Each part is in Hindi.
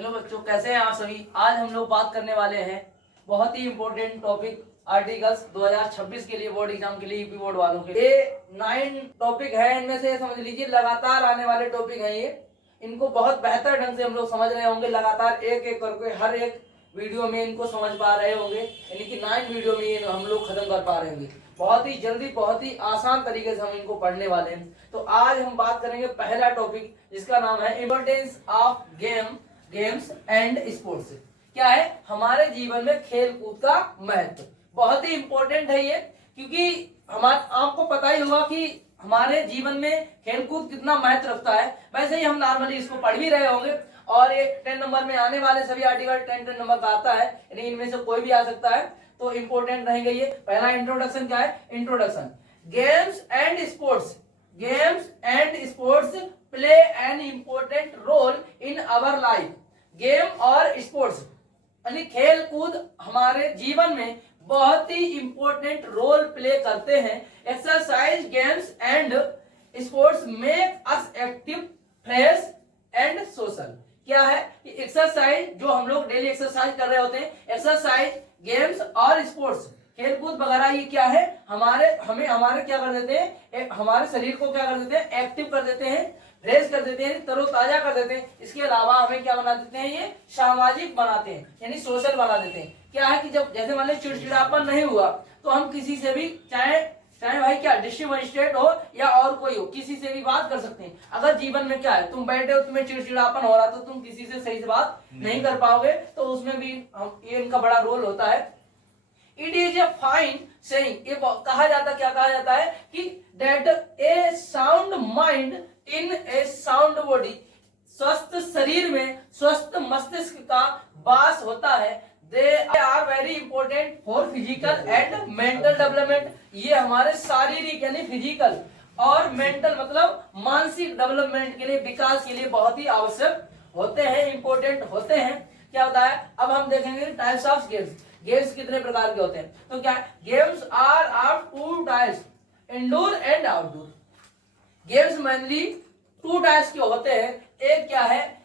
हेलो बच्चों, कैसे हैं आप सभी। आज हम लोग बात करने वाले हैं बहुत ही इम्पोर्टेंट टॉपिक आर्टिकल्स 2026 के लिए, बोर्ड एग्जाम के लिए, यूपी बोर्ड वालों के लिए। ये 9 टॉपिक है, इनमें से समझ लीजिए लगातार आने वाले टॉपिक हैं। ये इनको बहुत बेहतर ढंग से हम लोग समझ रहे होंगे, लगातार एक एक करके हर एक वीडियो में इनको समझ पा रहे होंगे, यानी कि 9 वीडियो में हम लोग खत्म कर पा रहे होंगे। बहुत ही जल्दी, बहुत ही आसान तरीके से हम इनको पढ़ने वाले हैं। तो आज हम बात करेंगे पहला टॉपिक, जिसका नाम है importance of games and sports. क्या है हमारे जीवन में खेल कूद का महत्व। बहुत ही इंपॉर्टेंट है ये, क्योंकि आपको पता ही होगा कि हमारे जीवन में खेल कूद कितना महत्व रखता है। वैसे ही हम नॉर्मली इसको पढ़ भी रहे होंगे, और ये 10 नंबर में आने वाले सभी आर्टिकल 10 नंबर का आता है, यानी इनमें से कोई भी आ सकता है, तो इंपॉर्टेंट रहेंगे ये। पहला इंट्रोडक्शन क्या है? Introduction, games and sports. Games and sports play an important role in our life. Game और स्पोर्ट्स यानी खेल कूद हमारे जीवन में बहुत ही इंपॉर्टेंट रोल प्ले करते हैं। Exercise, games and sports make us active, fresh and social. क्या है कि एक्सरसाइज, जो हम लोग डेली एक्सरसाइज कर रहे होते हैं, एक्सरसाइज, गेम्स और स्पोर्ट्स, खेल कूद वगैरह, ये क्या है हमारे क्या कर देते हैं, हमारे शरीर को क्या कर देते हैं, एक्टिव कर देते हैं, फ्रेश कर देते हैं, तरोताजा कर देते हैं। इसके अलावा हमें क्या बना देते हैं, ये सामाजिक बनाते हैं, यानी सोशल बना देते हैं। क्या है कि जब जैसे मान लीजिए चिड़चिड़ापन नहीं हुआ, तो हम किसी से भी, चाहे भाई क्या डिस्ट्रिक्ट मजिस्ट्रेट हो या और कोई हो, किसी से भी बात कर सकते हैं। अगर जीवन में क्या है, तुम बैठे हो, तुम्हें चिड़चिड़ापन हो रहा, तो तुम किसी से सही से बात नहीं कर पाओगे, तो उसमें भी ये इनका बड़ा रोल होता है। It is a fine saying, ये कहा जाता, क्या कहा जाता है कि that a sound mind in a sound body, स्वस्थ शरीर में स्वस्थ मस्तिष्क का वास होता है। They are very important for physical and mental development. ये हमारे शारीरिक यानी फिजिकल और मेंटल मतलब मानसिक डेवलपमेंट के लिए, विकास के लिए बहुत ही आवश्यक होते हैं, इंपॉर्टेंट होते हैं। क्या होता है, अब हम देखेंगे टाइप्स ऑफ गेम्स। गेम्स कितने प्रकार के होते हैं, तो क्या games are of 2 types, indoor and outdoor. Games mainly 2 types के होते हैं, एक क्या है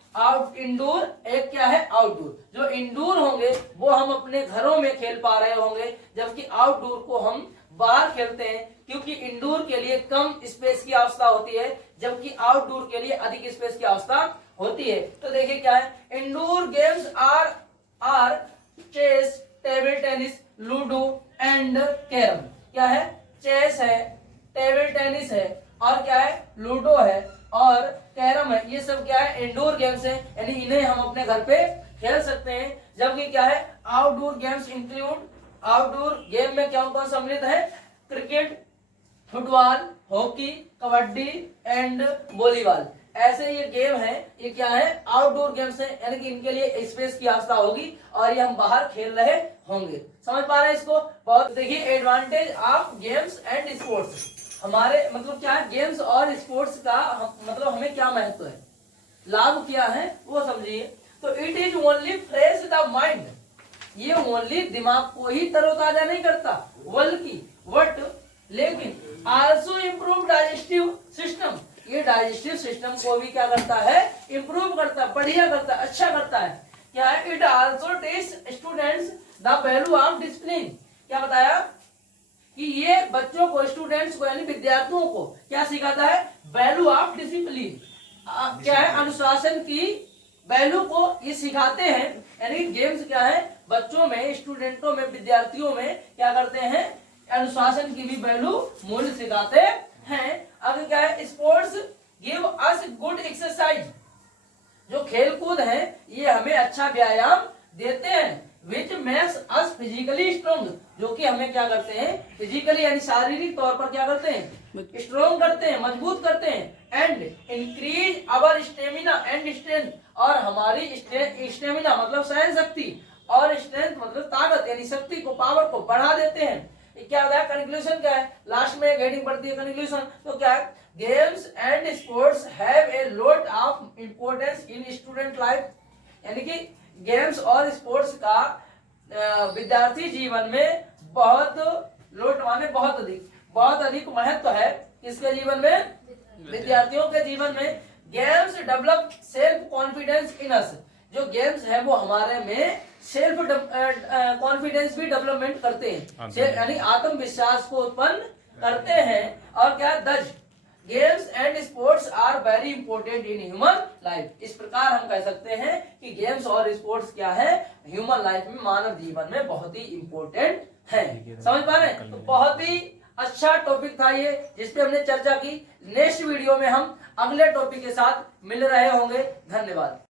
इंडोर, एक क्या है आउटडोर। जो इंडोर होंगे वो हम अपने घरों में खेल पा रहे होंगे, जबकि आउटडोर को हम बाहर खेलते हैं, क्योंकि इंडोर के लिए कम स्पेस की आवश्यकता होती है, जबकि आउटडोर के लिए अधिक स्पेस की आवश्यकता होती है। तो देखिए क्या है, indoor games are chess, table tennis, ludo and carrom. क्या है, चेस है, टेबल टेनिस है, और क्या है, लूडो है और कैरम है। ये सब क्या है, इंडोर गेम्स हैं, यानी इन्हें हम अपने घर पे खेल सकते हैं। जबकि क्या है, outdoor games include, outdoor game में क्या कौन सम्मिलित है, cricket, football, hockey, kabaddi and volleyball. ऐसे ये गेम है, ये क्या है, आउटडोर गेम्स है, यानी कि इनके लिए स्पेस की आवश्यकता होगी और ये हम बाहर खेल रहे होंगे। समझ पा रहे हैं इसको। बहुत देखिए advantage of games and sports, हमारे मतलब क्या है, गेम्स और स्पोर्ट्स का मतलब हमें क्या महत्व है, लाभ क्या है, वो समझिए। तो it is only fresh the mind, ये ओनली दिमाग को ही तरोताजा नहीं करता, बल्कि लेकिन आल्सो इम्प्रूव डाइजेस्टिव सिस्टम, ये डाइजेस्टिव सिस्टम को भी क्या करता है, इंप्रूव करता है, बढ़िया करता है, अच्छा करता है। क्या है, it also teach students the value of discipline. क्या बताया कि ये बच्चों को, स्टूडेंट्स को यानी विद्यार्थियों को क्या सिखाता है, वैल्यू ऑफ डिसिप्लिन। क्या है, अनुशासन की वैल्यू को ये सिखाते हैं। यानी गेम्स क्या है, बच्चों में, स्टूडेंटों में, विद्यार्थियों में क्या करते हैं, अनुशासन की भी वैल्यू, मूल्य सिखाते हैं। अब क्या है, sports give us good exercise, जो खेल कूद है ये हमें अच्छा व्यायाम देते हैं। Which makes us physically strong, जो कि हमें क्या करते हैं, फिजिकली यानी शारीरिक तौर पर क्या करते हैं, स्ट्रॉन्ग करते हैं, मजबूत करते हैं। And increase our stamina and strength, और हमारी स्टेमिना मतलब सहन शक्ति, और स्ट्रेंथ मतलब ताकत यानी शक्ति को, पावर को बढ़ा देते हैं। क्या होता है, कंक्लूजन क्या है, लास्ट में हेडिंग पड़ती है कंक्लूजन। तो क्या है, games and sports have a lot of importance in student life, यानी कि गेम्स और स्पोर्ट्स का विद्यार्थी जीवन में बहुत लोट माने बहुत अधिक महत्व है। किसके जीवन में, विद्यार्थियों के जीवन में। Games develop self confidence in us, जो गेम्स है वो हमारे में सेल्फ कॉन्फिडेंस भी डेवलपमेंट करते हैं, यानी आत्मविश्वास को उत्पन्न करते हैं। और क्या, thus games and sports are very important in human life. इस प्रकार हम कह सकते हैं कि गेम्स और स्पोर्ट्स क्या है, ह्यूमन लाइफ में, मानव जीवन में बहुत ही इंपॉर्टेंट है। समझ पा रहे हैं? तो बहुत ही अच्छा टॉपिक था ये, जिसपे हमने चर्चा की। नेक्स्ट वीडियो में हम अगले टॉपिक के साथ मिल रहे होंगे। धन्यवाद।